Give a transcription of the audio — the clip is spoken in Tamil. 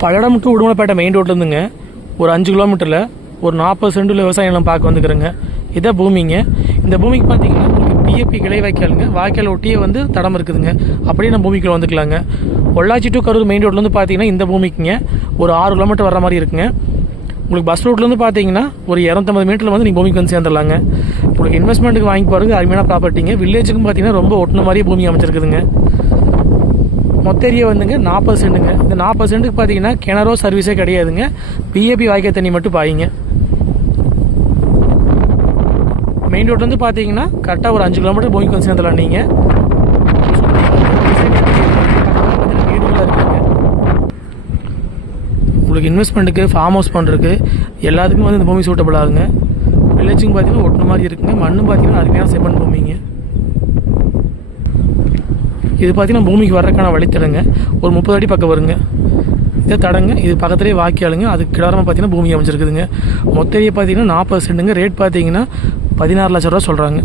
பல்லடம் டு உடுமலைப்பேட்டை மெயின் ரோட்லேருந்துங்க ஒரு 5 கிலோமீட்டரில் ஒரு 40 சென்டில் விவசாய நிலம் பார்க்க வந்துக்கிறேங்க. இதான் பூமிங்க. இந்த பூமிக்கு பார்த்தீங்கன்னா உங்களுக்கு பிஏபி கிளை வாய்க்காலுங்க. வாய்க்கால் ஒட்டியே வந்து தடம் இருக்குதுங்க. அப்படியே நம்ம பூமிக்குள்ள வந்துக்கலாங்க. பொள்ளாச்சி டு கரூர் மெயின் ரோட்லேருந்து பார்த்தீங்கன்னா இந்த பூமிக்குங்க ஒரு 6 கிலோமீட்டர் வர மாதிரி இருக்குங்க. உங்களுக்கு பஸ் ரூட்லேருந்து பார்த்தீங்கன்னா ஒரு 250 மீட்டரில் வந்து நீங்கள் பூமிக்கு வந்து சேர்ந்துடலாங்க. உங்களுக்கு இன்வெஸ்ட்மெண்ட்டுக்கு வாங்கி போகிறது அருமையான ப்ராப்பர்ட்டிங்க. வில்லேஜுக்கும் பார்த்தீங்கன்னா ரொம்ப ஒட்டின மாதிரியே பூமி அமைச்சிருக்குதுங்க. மொத்த ஏரியா வந்துங்க 40 சென்ட்டுங்க. இந்த 40 சென்ட்டுக்கு பார்த்தீங்கன்னா கிணறோ சர்வீஸே கிடையாதுங்க. பிஏபி வாய்க்கால் தண்ணி மட்டும் பாயிங்க. மெயின் ரோட்லேருந்து பார்த்தீங்கன்னா கரெக்டாக ஒரு 5 கிலோமீட்டர் பூமிக்கு வந்து சேர்ந்துடலாம். நீங்கள் வீடுகளாக இருக்குங்க. உங்களுக்கு இன்வெஸ்ட்மெண்ட்டுக்கு ஃபார்ம் ஹவுஸ் பண்ணுறதுக்கு எல்லாத்துக்குமே வந்து இந்த பூமி சூட்டபிள் ஆகுங்க. வில்லேஜுக்கு பார்த்தீங்கன்னா ஒட்டின மாதிரி இருக்குங்க. மண்ணும் பார்த்தீங்கன்னா அருமையான செம்மண் பூமிங்க. இது பார்த்தீங்கன்னா பூமிக்கு வர்றதுக்கான வழித்தடங்க. ஒரு 30 அடி பக்கம் வருங்க. இதை தடங்க. இது பக்கத்துலேயே வாக்கியாளுங்க. அதுக்கு கிடாரமாக பார்த்தீங்கன்னா பூமி அமைச்சிருக்குதுங்க. மொத்த ஏரியா பார்த்தீங்கன்னா 40 சென்ட்டுங்க. ரேட் பார்த்தீங்கன்னா 16 லட்ச ரூபா சொல்கிறாங்க.